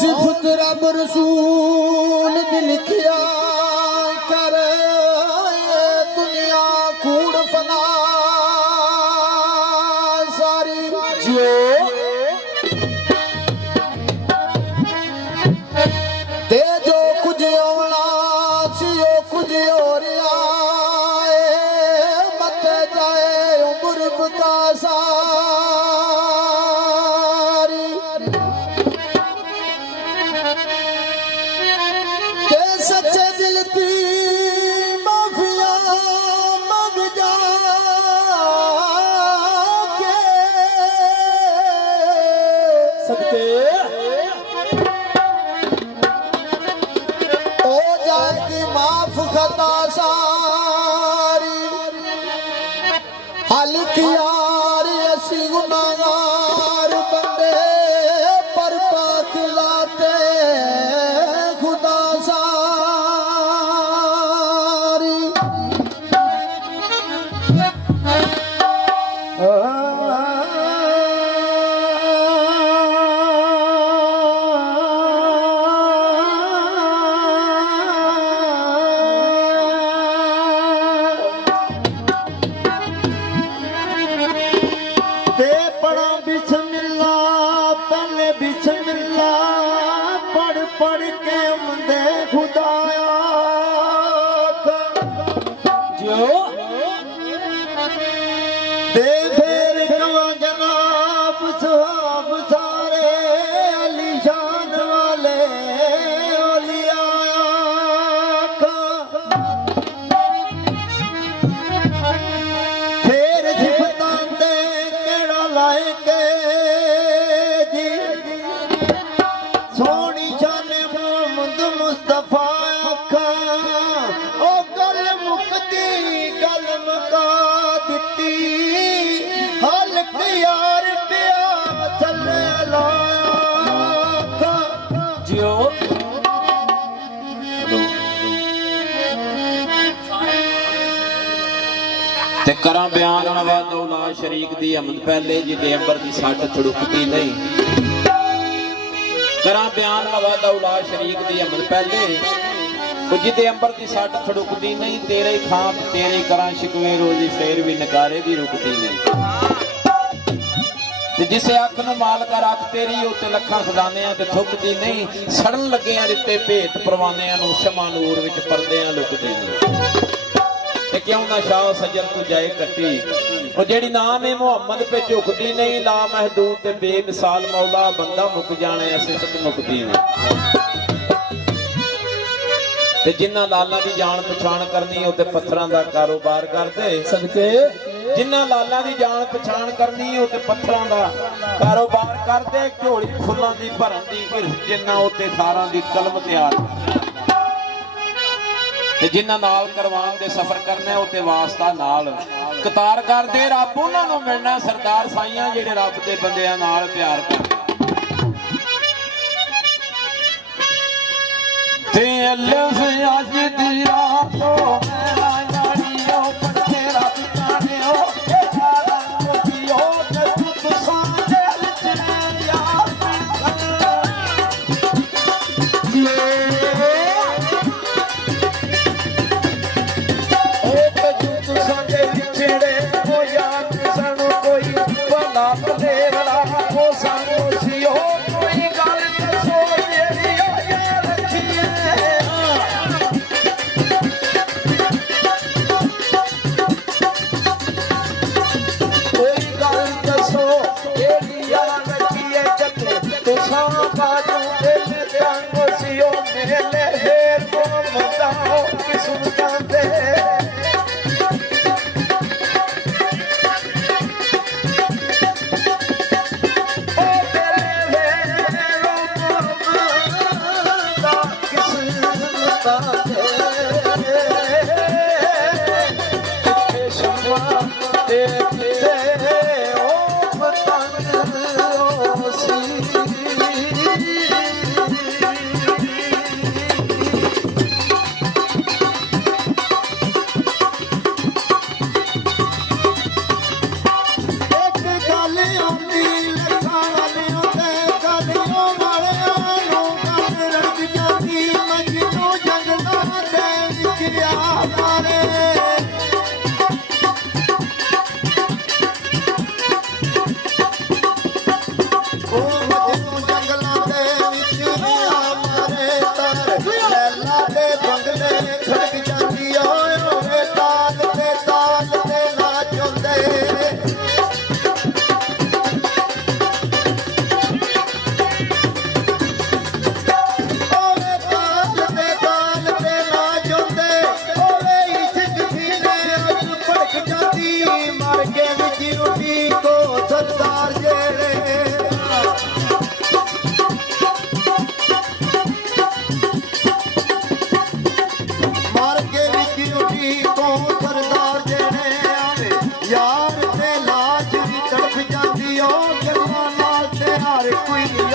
सिफत रब रसूल दी लिखिया कर दुनिया कूड़ फना सारी जो ते जो कुछ होना सी वो कुछ हो रहा है मत जाए उम्र बका सारी ते सच्चे दिल की माफिया मंग जा के सकते माफ खता सारी हल कियार असी गुनाहगार बंदे पर पाक लाते खुदा सारी पढ़ पढ़ के मंदे खुदाया जो दे फिर कवा जनाब साहब सारे अली शान वाले औलिया फिर सिफतां दे केड़ा लाएंगे सोनी जाने मोहम्मद मुस्तफा आखा ओ गल मुकती गल मुका दिती हल्क यार पिया चले लाया जियो ते करा बयान नवाज़ुल्लाह शरीक दी अमद पहले जिदे अंबर दी सट छुड़कती नहीं करा बयान नवाज़ुल्लाह शरीक दी अमद पहले जिदे अंबर दी सट छुड़कती नहीं तेरे खां तेरे करा शिकवे रोजी फेर भी नकारे दी रुकती नहीं ते जिसे अख नूं मालका रख तेरी उत्ते लखां खजानियां ते थुकदी नहीं सड़न लगियां दिते भेत परवानियां नूं शमा नूर विच परदियां लुकदी नहीं ते क्यों ना शाह सजर तू जाए कट्टी और जेड़ी नाम है मुहम्मद पे झुकदी नहीं ला महदूद ते बेमिसाल मौला बंदा मुक जाने ऐसे सत मुकदी नहीं ते जिन्ना लाला दी जान पछाण करनी ओ ते पत्थरां दा कारोबार करदे सदके जिन्ना लाला दी जान पछाण करनी ओ ते पत्थरां दा कारोबार करदे झोली फुल्लां दी भरन दी हिरस जिन्ना ओ ते सारां दी कलम तैयार ते जिन्ना नाल करवान दे सफर करना है उते वास्ता नाल कतार कर दे रब उन्हां नूं मिलना सरदार साईयां जेड़े रब दे बंदियां नाल प्यार करदे ते अल्लाह अज दिया तो मेरा यारियो पत्ते रब जाने ओ के सारा मोतियो ते तू सारे चले यार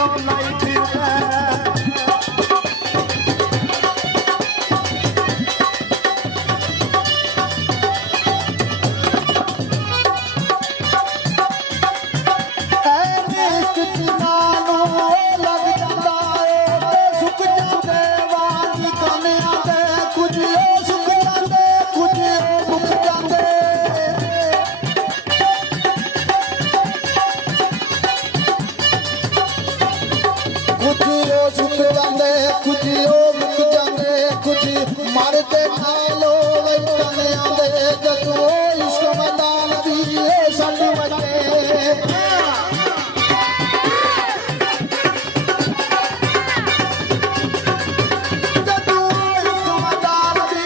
ਉਹ ਲਈ ਫਿਰਦਾ ਮਰਦੇ ਨਾਲੋਂ ਵੈਟਣ ਆਂਦੇ ਜਦੋਂ ਇਸ਼ਕ ਮੈਦਾਨ ਦੀ ਸੱਟ ਵਜੇ ਜਦੋਂ ਇਸ਼ਕ ਮੈਦਾਨ ਦੀ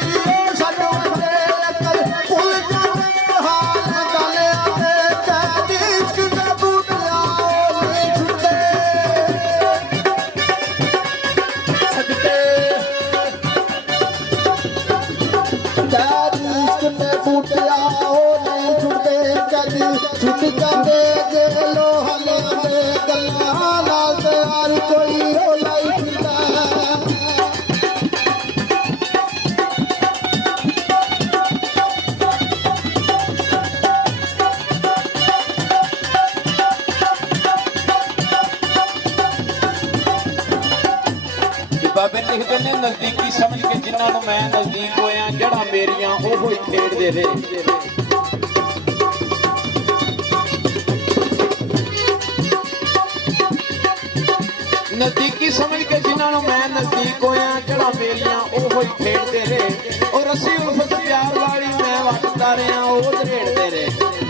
ਸੱਟ ਵਜੇ ਕਰ ਭੁੱਲ ਜਾਂਦੇ ਹਾਲ ਗਲਿਆਂ ਦੇ ਕੈਦੀ ਇਸ਼ਕ ਦੇ ਬੂਟਿਆਂ ਨਹੀਂ ਛੁੱਟੇ ਛੱਡਦੇ ਬੂਟਿਆ ਉਹ ਨਹੀਂ ਛੁੱਟਦੇ ਕਦੀ ਛੁੱਟ ਜਾਂਦੇ ਜੇ ਲੋਹਲਿਆਂ ਦੇ ਗੱਲਾਂ ਨਾਲ ਤੇ ਹਰ ਕੋਈ ਉਹ ਲਈ ਫਿਰਦਾ ਬਾਬੇ ਲਿਖਦੇ ਨੇ ਨਜ਼ਦੀਕੀ ਸਮਝ ਕੇ ਜਿਨ੍ਹਾਂ ਨੂੰ ਮੈਂ ਨਜ਼ਦੀਕ ਹੋਇਆ ਜੜਾਂ ਮੇਰੀਆਂ ਉਹੋ ਹੀ ਖੇਡਦੇ ਰਹੇ ਨਜ਼ਦੀਕੀ ਸਮਝ ਕੇ ਜਿਨ੍ਹਾਂ ਨੂੰ ਮੈਂ ਨਜ਼ਦੀਕ ਹੋਇਆ ਜੜਾਂ ਮੇਰੀਆਂ ਉਹੋ ਹੀ ਖੇਡਦੇ ਰਹੇ ਉਹ ਰੱਸੀ ਉਲਫਤ ਪਿਆਰ ਵਾਲੀ ਮੈਂ ਵਟਦਾ ਰਿਹਾ ਉਹ ਧਰੇੜਦੇ ਰਹੇ